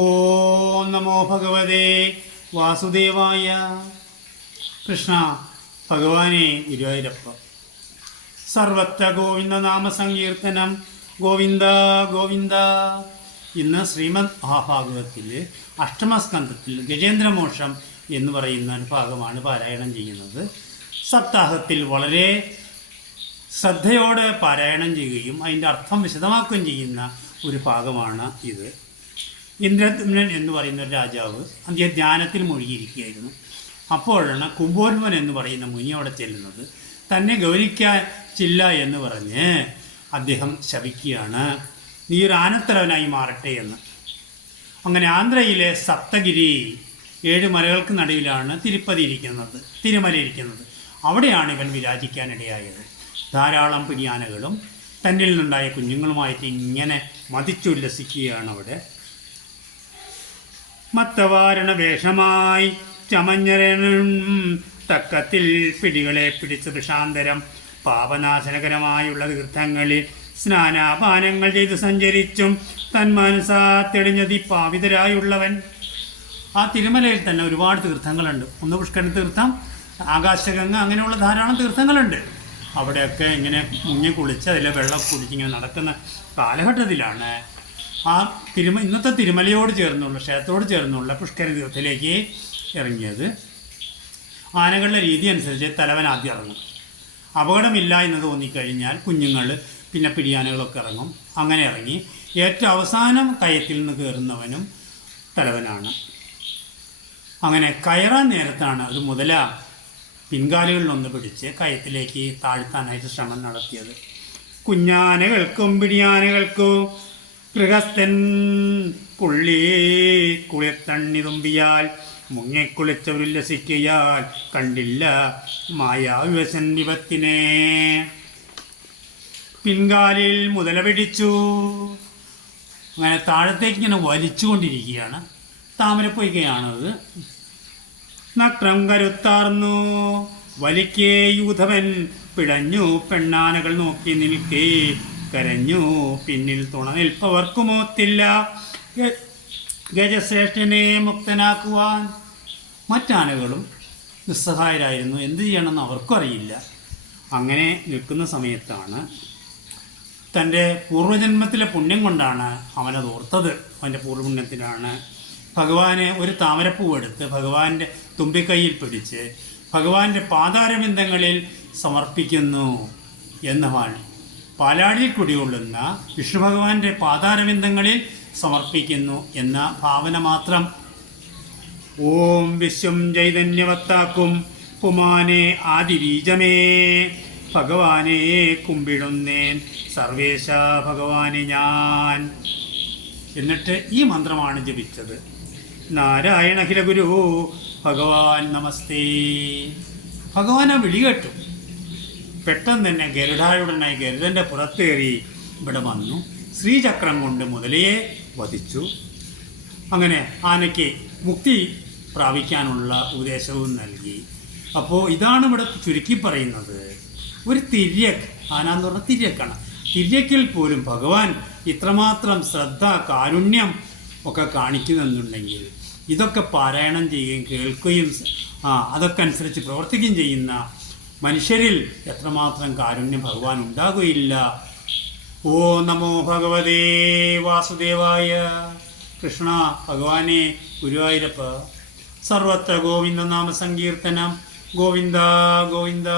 ഓം നമോ ഭഗവതേ വാസുദേവായ. കൃഷ്ണ ഭഗവാനെ ഗുരുവായൂരപ്പ. സർവത്ര ഗോവിന്ദ നാമസങ്കീർത്തനം. ഗോവിന്ദ ഗോവിന്ദ. ഇന്ന് ശ്രീമദ് മഹാഭാഗവത്തിൽ അഷ്ടമസ്കന്ധത്തിൽ ഗജേന്ദ്രമോക്ഷം എന്ന് പറയുന്ന ഒരു ഭാഗമാണ് പാരായണം ചെയ്യുന്നത്. സപ്താഹത്തിൽ വളരെ ശ്രദ്ധയോടെ പാരായണം ചെയ്യുകയും അതിൻ്റെ അർത്ഥം വിശദമാക്കുകയും ചെയ്യുന്ന ഒരു ഭാഗമാണ് ഇത്. ഇന്ദ്രദ്യുമ്നൻ എന്ന് പറയുന്ന ഒരു രാജാവ് ധ്യാനത്തിൽ മുഴുകിയിരിക്കുകയായിരുന്നു. അപ്പോഴാണ് കുംഭോത്മൻ എന്ന് പറയുന്ന മുനി അവിടെ ചെല്ലുന്നത്. തന്നെ ഗൗനിക്കാച്ചില്ല എന്ന് പറഞ്ഞ് അദ്ദേഹം ശപിക്കുകയാണ്, നീ ഒരു ആനത്തലവനായി മാറട്ടെ എന്ന്. അങ്ങനെ ആന്ധ്രയിലെ സപ്തഗിരി 7 മലകൾക്ക് നടുവിലാണ് തിരുമല ഇരിക്കുന്നത്. അവിടെയാണ് ഇവൻ വിരാജിക്കാനിടയായത്. ധാരാളം പിടിയാനകളും തന്നിൽ നിന്നുണ്ടായ കുഞ്ഞുങ്ങളുമായിട്ട് ഇങ്ങനെ മതിച്ചുല്ലസിക്കുകയാണ് അവിടെ. മത്തവാരണ വേഷമായി ചമഞ്ഞരനും തക്കത്തിൽ പിടികളെ പിടിച്ച് ദൃശാന്തരം പാപനാശനകരമായുള്ള തീർത്ഥങ്ങളിൽ സ്നാനാപാനങ്ങൾ ചെയ്ത് സഞ്ചരിച്ചും തന്മനസാ തെളിഞ്ഞതി പാവിതരായുള്ളവൻ. ആ തിരുമലയിൽ തന്നെ ഒരുപാട് തീർത്ഥങ്ങളുണ്ട്. ഒന്ന് പുഷ്കര തീർത്ഥം, ആകാശഗംഗ, അങ്ങനെയുള്ള ധാരാളം തീർത്ഥങ്ങളുണ്ട്. അവിടെയൊക്കെ ഇങ്ങനെ മുങ്ങി കുളിച്ച് അതിലെ വെള്ളം കുടിച്ചിങ്ങനെ നടക്കുന്ന കാലഘട്ടത്തിലാണ് ഇന്നത്തെ തിരുമലയോട് ചേർന്നുള്ള ക്ഷേത്രത്തോട് ചേർന്നുള്ള പുഷ്കര തീർത്ഥത്തിലേക്ക് ഇറങ്ങിയത്. ആനകളുടെ രീതി അനുസരിച്ച് തലവൻ ആദ്യം ഇറങ്ങും. അപകടമില്ല എന്ന് തോന്നിക്കഴിഞ്ഞാൽ കുഞ്ഞുങ്ങൾ, പിന്നെ പിടിയാനകളൊക്കെ ഇറങ്ങും. അങ്ങനെ ഇറങ്ങി ഏറ്റവും അവസാനം കയത്തിൽ നിന്ന് കയറുന്നവനും തലവനാണ്. അങ്ങനെ കയറാൻ നേരത്താണ് ഒരു മുതല പിൻകാലുകളിലൊന്ന് പിടിച്ച് കയത്തിലേക്ക് താഴ്ത്താനായിട്ട് ശ്രമം നടത്തിയത്. കുഞ്ഞാനകൾക്കും പിടിയാനകൾക്കും ഗൃഹസ്ഥൻ കുളിത്തണ്ണി തുമ്പിയാൽ മുങ്ങിക്കുളിച്ചവരുല്ലസിക്കയാൽ കണ്ടില്ല മായാവിവശൻ വിപത്തിനെ. പിൻകാലിൽ മുതല പിടിച്ചു. അങ്ങനെ താഴത്തേക്ക് ഇങ്ങനെ വലിച്ചുകൊണ്ടിരിക്കുകയാണ്. താമരപ്പൊയ്കയാണത്. നക്രം കരുത്താർന്നു വലിക്കേ യൂഥവൻ പിടഞ്ഞു. പെണ്ണാനകൾ നോക്കി നിൽക്കേ കരഞ്ഞു. പിന്നിൽ തുണ നിൽപ്പവർക്കുമോത്തില്ല ഗജശ്രേഷ്ഠനെ മുക്തനാക്കുവാൻ. മറ്റാനകളും നിസ്സഹായരായിരുന്നു. എന്ത് ചെയ്യണമെന്ന് അവർക്കും അറിയില്ല. അങ്ങനെ നിൽക്കുന്ന സമയത്താണ് തൻ്റെ പൂർവ്വജന്മത്തിലെ പുണ്യം കൊണ്ടാണ് അവനത് ഓർത്തത്. അവൻ്റെ പൂർവ്വപുണ്യത്തിലാണ് ഭഗവാനെ ഒരു താമരപ്പൂവെടുത്ത് ഭഗവാന്റെ തുമ്പിക്കൈയിൽ പിടിച്ച് ഭഗവാന്റെ പാതാരബിന്ദങ്ങളിൽ സമർപ്പിക്കുന്നു എന്നതാണ്. പാലാടിയിൽ കുടികൊള്ളുന്ന വിഷ്ണു ഭഗവാന്റെ പാതാരബിന്ദങ്ങളിൽ സമർപ്പിക്കുന്നു എന്ന ഭാവന മാത്രം. ഓം വിശ്വം ചൈതന്യവത്താക്കും പുമാനെ ആദിബീജമേ ഭഗവാനെ കുമ്പിടുന്നേൻ സർവേശ ഭഗവാനെ ഞാൻ. എന്നിട്ട് ഈ മന്ത്രമാണ് ജപിച്ചത്. നാരായണ ഹിരഗുരു ഭഗവാൻ നമസ്തേ. ഭഗവാനെ വിളി കേട്ടു. പെട്ടെന്ന് തന്നെ ഗരുഡായുടനായി ഗരുഡൻ്റെ പുറത്തേറി ഇവിടെ വന്നു. ശ്രീചക്രം കൊണ്ട് മുതലയെ വധിച്ചു. അങ്ങനെ ആനയ്ക്ക് മുക്തി പ്രാപിക്കാനുള്ള ഉപദേശവും നൽകി. അപ്പോൾ ഇതാണ് ഇവിടെ ചുരുക്കി പറയുന്നത്. ഒരു തിര്യക്ക്, ആന എന്ന് പറഞ്ഞാൽ തിര്യക്കാണ്. തിര്യക്കിൽ പോലും ഭഗവാൻ ഇത്രമാത്രം ശ്രദ്ധ, കാരുണ്യം ഒക്കെ കാണിക്കുന്നെന്നുണ്ടെങ്കിൽ ഇതൊക്കെ പാരായണം ചെയ്യുകയും കേൾക്കുകയും അതൊക്കെ അനുസരിച്ച് പ്രവർത്തിക്കുകയും ചെയ്യുന്ന മനുഷ്യരിൽ എത്രമാത്രം കാരുണ്യം ഭഗവാൻ ഉണ്ടാകുകയില്ല. ഓ നമോ ഭഗവതേ വാസുദേവായ. കൃഷ്ണ ഭഗവാനെ ഗുരുവായൂരപ്പ. സർവത്ര ഗോവിന്ദ നാമസങ്കീർത്തനം. ഗോവിന്ദ ഗോവിന്ദ.